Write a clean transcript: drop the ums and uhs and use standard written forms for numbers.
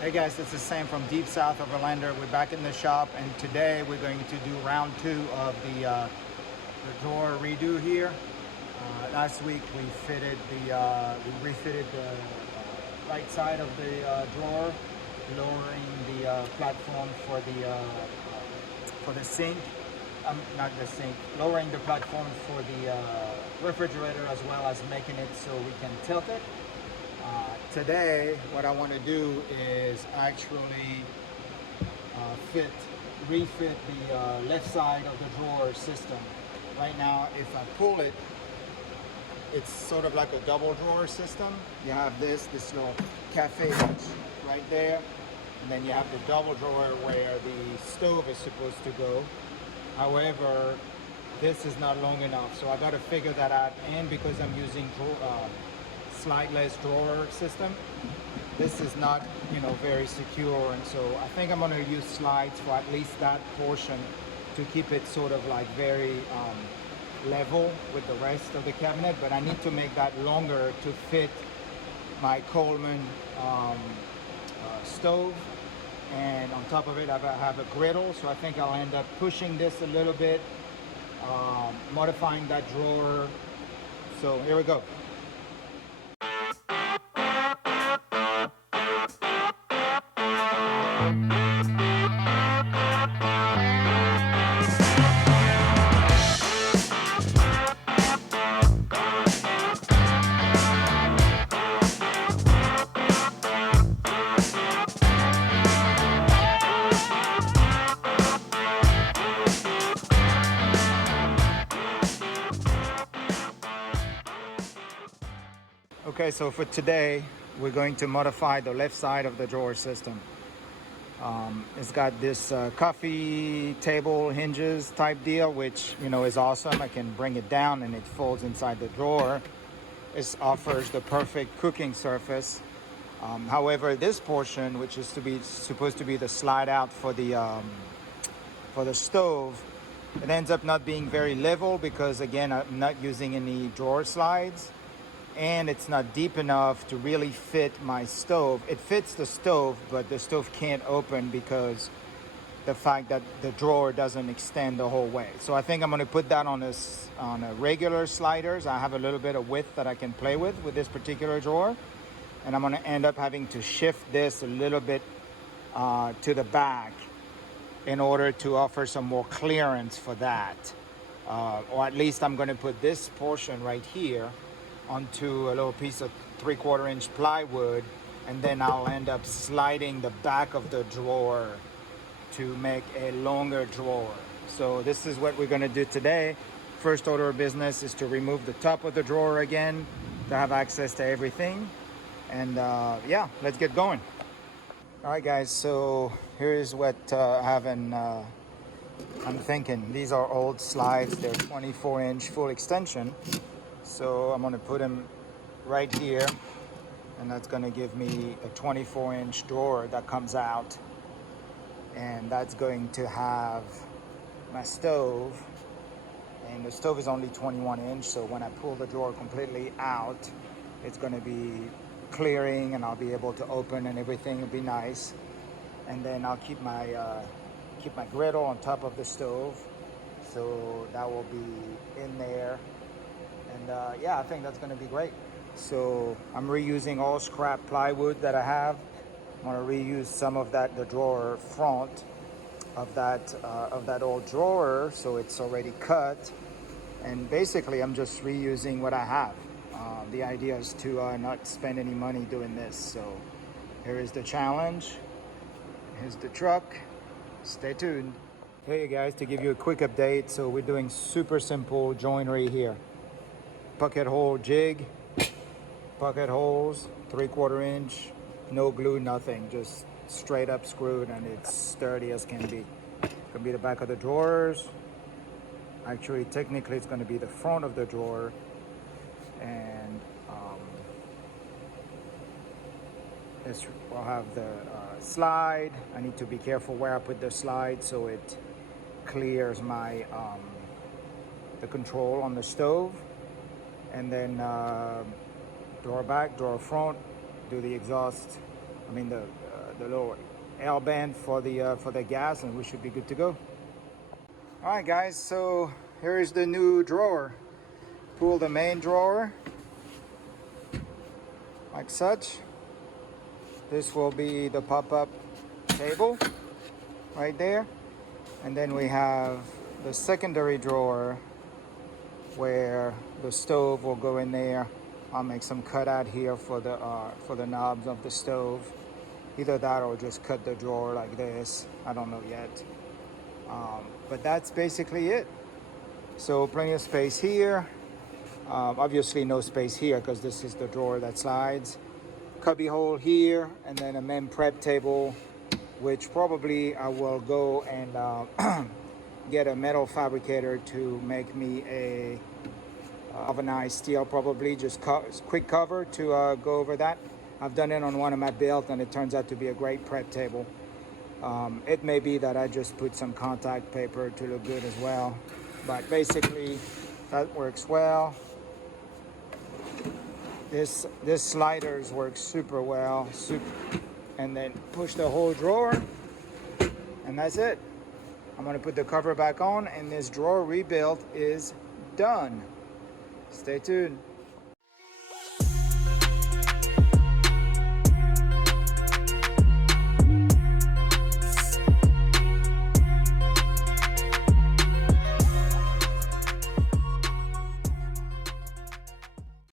Hey guys, it's the same from Deep South Overlander. We're back in the shop, and today we're going to do round 2 of the drawer redo here. Last week we refitted the right side of the drawer, lowering the platform for the sink. Not the sink, lowering the platform for the refrigerator, as well as making it so we can tilt it. Today, what I want to do is actually refit the left side of the drawer system. Right now, if I pull it, it's sort of like a double drawer system. You have this little cafe right there, and then you have the double drawer where the stove is supposed to go. However, this is not long enough, so I got to figure that out. And because I'm using slideless drawer system, this is not very secure, and so I think I'm going to use slides for at least that portion to keep it sort of like very level with the rest of the cabinet. But I need to make that longer to fit my Coleman stove, and on top of it I have a griddle, so I think I'll end up pushing this a little bit, modifying that drawer. So here we go. Okay, so for today, we're going to modify the left side of the drawer system. It's got this coffee table hinges type deal, which is awesome. I can bring it down and it folds inside the drawer. It offers the perfect cooking surface. However, this portion, which is supposed to be the slide out for the stove, it ends up not being very level because, again, I'm not using any drawer slides. And it's not deep enough to really fit my stove. It fits the stove, but the stove can't open because the fact that the drawer doesn't extend the whole way. So I think I'm going to put that on a regular sliders. I have a little bit of width that I can play with this particular drawer, and I'm going to end up having to shift this a little bit to the back in order to offer some more clearance for that, or at least I'm going to put this portion right here onto a little piece of 3/4 inch plywood, and then I'll end up sliding the back of the drawer to make a longer drawer. So this is what we're going to do today. First order of business is to remove the top of the drawer again to have access to everything, and yeah, let's get going. All right guys, so here's what I'm thinking. These are old slides. They're 24-inch full extension. So I'm going to put them right here, and that's going to give me a 24-inch drawer that comes out, and that's going to have my stove, and the stove is only 21-inch, so when I pull the drawer completely out, it's going to be clearing, and I'll be able to open, and everything will be nice. And then I'll keep my griddle on top of the stove, so that will be in there. And yeah, I think that's going to be great. So I'm reusing all scrap plywood that I have. I'm going to reuse some of that, the drawer front of that old drawer, so it's already cut. And basically, I'm just reusing what I have. The idea is to not spend any money doing this. So here is the challenge. Here's the truck. Stay tuned. Hey guys, to give you a quick update. So we're doing super simple joinery here. Pocket hole jig, pocket holes, 3/4 inch, no glue, nothing, just straight up screwed, and it's sturdy as can be. Gonna be the back of the drawers. Actually, technically, it's gonna be the front of the drawer, and this will have the slide. I need to be careful where I put the slide so it clears my the control on the stove. And then drawer back, drawer front, do the exhaust, the the little L band for the gas, and we should be good to go. All right, guys. So here is the new drawer. Pull the main drawer like such. This will be the pop-up table right there, and then we have the secondary drawer where the stove will go in there. I'll make some cutout here for the knobs of the stove. Either that or just cut the drawer like this. I don't know yet. But that's basically it. So plenty of space here. Obviously no space here because this is the drawer that slides. Cubby hole here, and then a MEM prep table, which probably I will go and get a metal fabricator to make me a galvanized steel, probably just quick cover to go over that. I've done it on one of my builds and it turns out to be a great prep table. It may be that I just put some contact paper to look good as well, but basically that works well. This sliders work super well. And then push the whole drawer, and that's it. I'm gonna put the cover back on, and this drawer rebuild is done. Stay tuned.